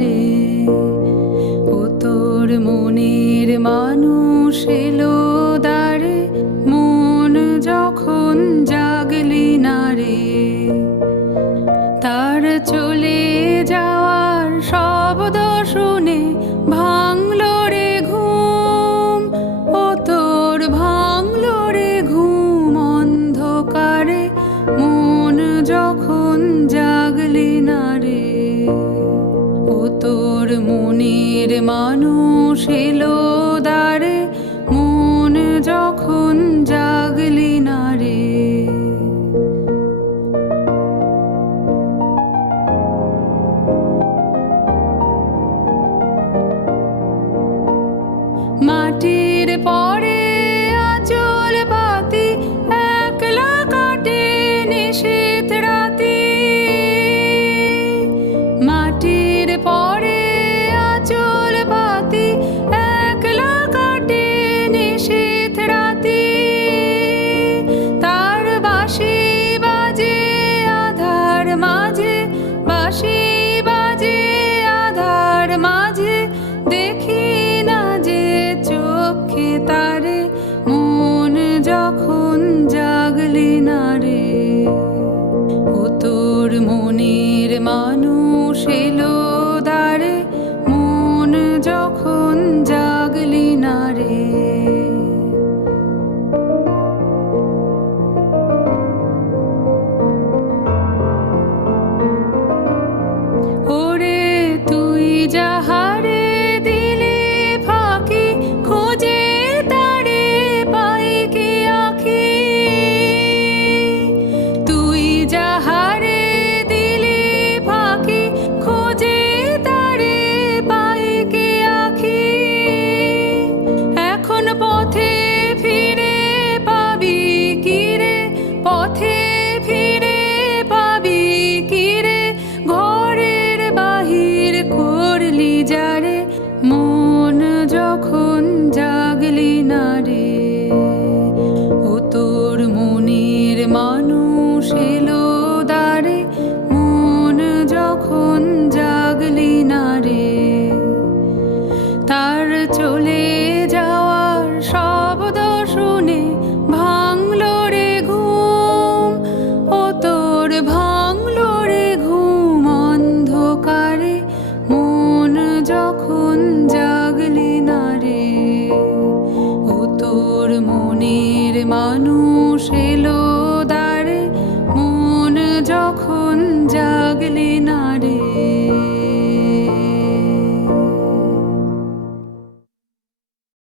রে ও তোর মনের মানুষ এলো। তোর মনের মানুষ এলো দাঁড়ে মন যখন জাগলি না রে মাটির পরে মোর মনে চলে যাওয়ার শব্দ শুনে ভাঙল রে ঘুম। ও তোর ভাঙল রে ঘুম অন্ধকারে, মন যখন জাগলি না রে। ও তোর মনের মানুষ